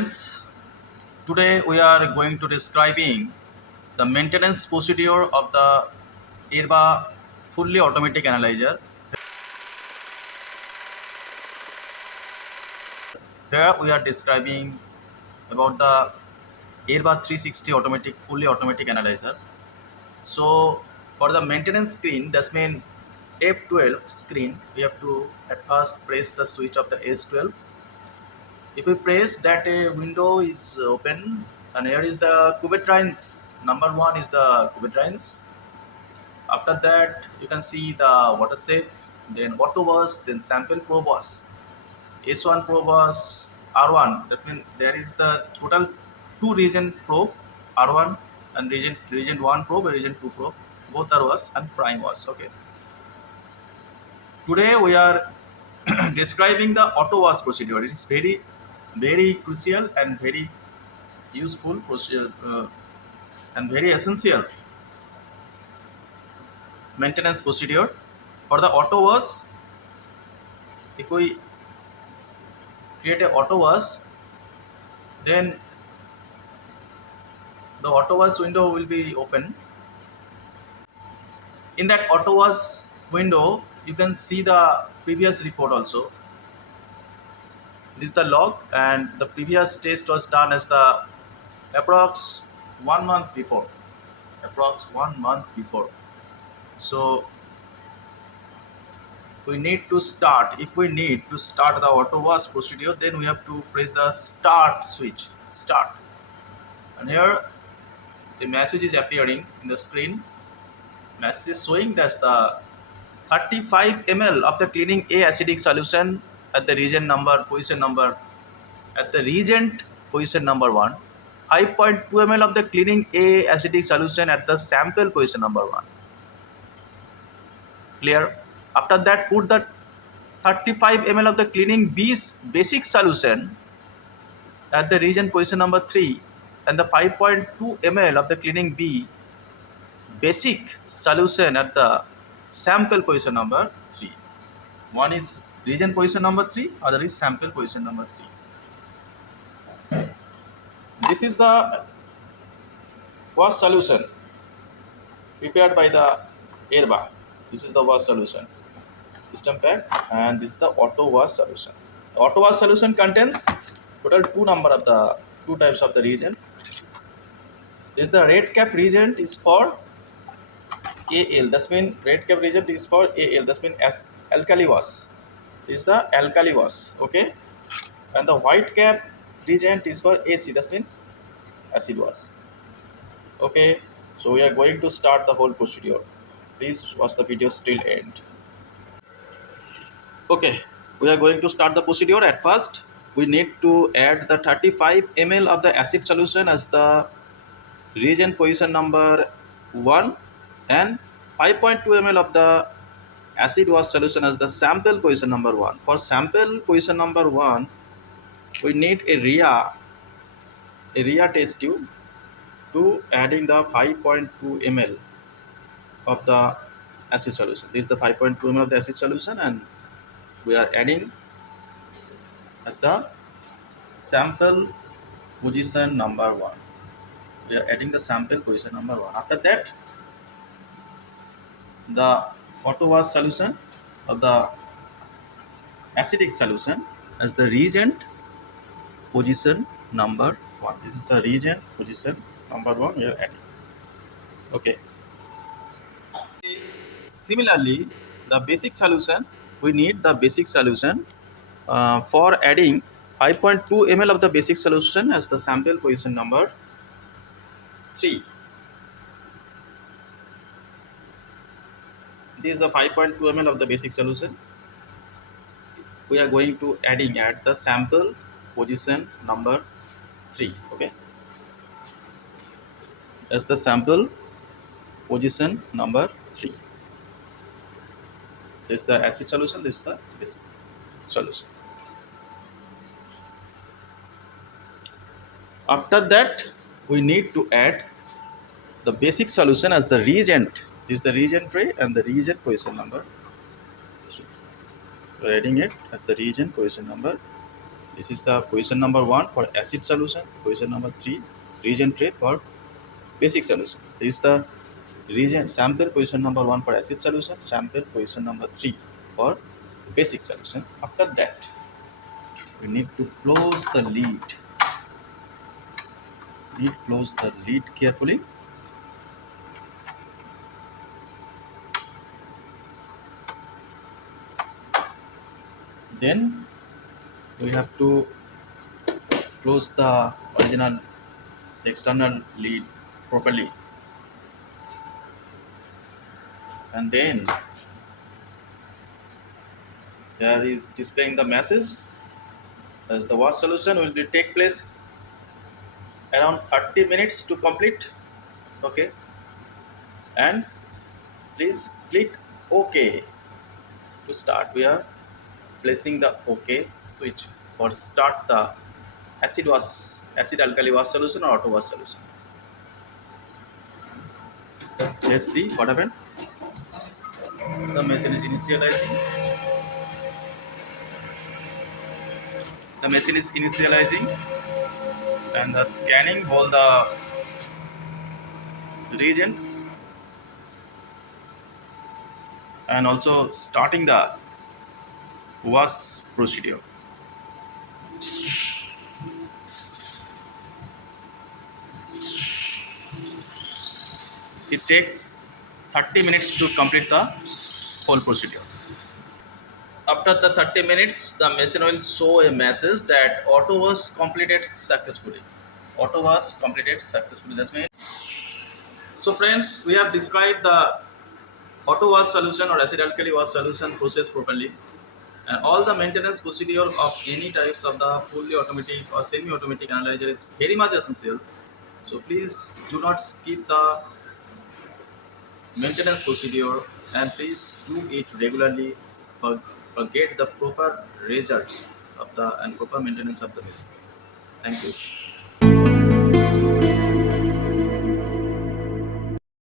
students, today we are going to describing the maintenance procedure of the ERBA fully automatic analyzer. Here we are describing about the ERBA 360 fully automatic analyzer. So for the maintenance screen, that's mean F12 screen, we have to at first press the switch of the S12. If we press that, a window is open, and here is the Kubernetes. Number one is the Kubernetes. After that, you can see the watershed, then autobus, then sample probus, S1 probus, R1. That means there is the total two region probe, R1 and region 1 probe and region 2 probe. Both are was and prime was. Okay. Today we are describing the auto wash procedure. It is very crucial and very useful procedure and very essential maintenance procedure. For the auto wash, if we create a auto wash, then the auto wash window will be open. In that auto wash window, you can see the previous report also. This is the log, and the previous test was done as the approx 1 month before. So we need to start. If we need to start the auto wash procedure, then we have to press the start switch. Start, and here the message is appearing in the screen. Message is showing that the 35 ml of the cleaning A acidic solution at the reagent position number 1, 5.2 ml of the cleaning A acidic solution at the sample position number 1. Clear? After that, put the 35 ml of the cleaning B basic solution at the reagent position number 3 and the 5.2 ml of the cleaning B basic solution at the sample position number 3. One is reagent position number 3, other is sample position number 3. This is the wash solution prepared by the ERBA. This is the wash solution system pack, and this is the auto wash solution. The auto wash solution contains total two types of the reagent. This is the red cap reagent is for AL. That's mean red cap reagent is for AL. That's mean alkali wash. This is the alkali wash. Okay, and the white cap reagent is for AC. That's mean acid wash. Okay, so we are going to start the whole procedure. Please watch the video till end. Okay, we are going to start the procedure. At first, we need to add the 35 ml of the acid solution as the reagent position number 1 and 5.2 ml of the acid wash solution as the sample position number 1. For sample position number 1, we need a RIA test tube to adding the 5.2 ml of the acid solution. This is the 5.2 ml of the acid solution, and we are adding at the sample position number 1. We are adding the sample position number 1. After that, the auto wash solution of the acidic solution as the reagent position number 1. This is the reagent position number 1 we are adding. Okay. Similarly, the basic solution, we need the basic solution for adding 5.2 ml of the basic solution as the sample position number 3. This is the 5.2 ml of the basic solution. We are going to adding at the sample position number 3. Okay, that's the sample position number 3. This is the acid solution. This is the basic solution. After that, we need to add the basic solution as the reagent. This is the reagent tray and the reagent position number 3. We are adding it at the reagent position number This is the position number 1 for acid solution, position number 3 reagent tray for basic solution. This is the reagent sample position number 1 for acid solution, sample position number 3 for basic solution. After that, we need to close the lid. Close the lid carefully. Then we have to close the original external lid properly, and then there is displaying the message as the wash solution will be take place around 30 minutes to complete. Okay, and please click OK to start. We are placing the OK switch for start the acid alkali wash solution or auto wash solution. Let's see what happened. The machine is initializing. The machine is initializing and the scanning all the reagents and also starting the wash procedure. It takes 30 minutes to complete the whole procedure. After the 30 minutes, the machine will show a message that auto wash completed successfully. Auto wash completed successfully. That's mean. So friends, we have described the auto wash solution or acid alkali wash solution process properly. And all the maintenance procedure of any types of the fully automatic or semi-automatic analyzer is very much essential. So please do not skip the maintenance procedure and please do it regularly for get the proper results of the and proper maintenance of the machine. Thank you.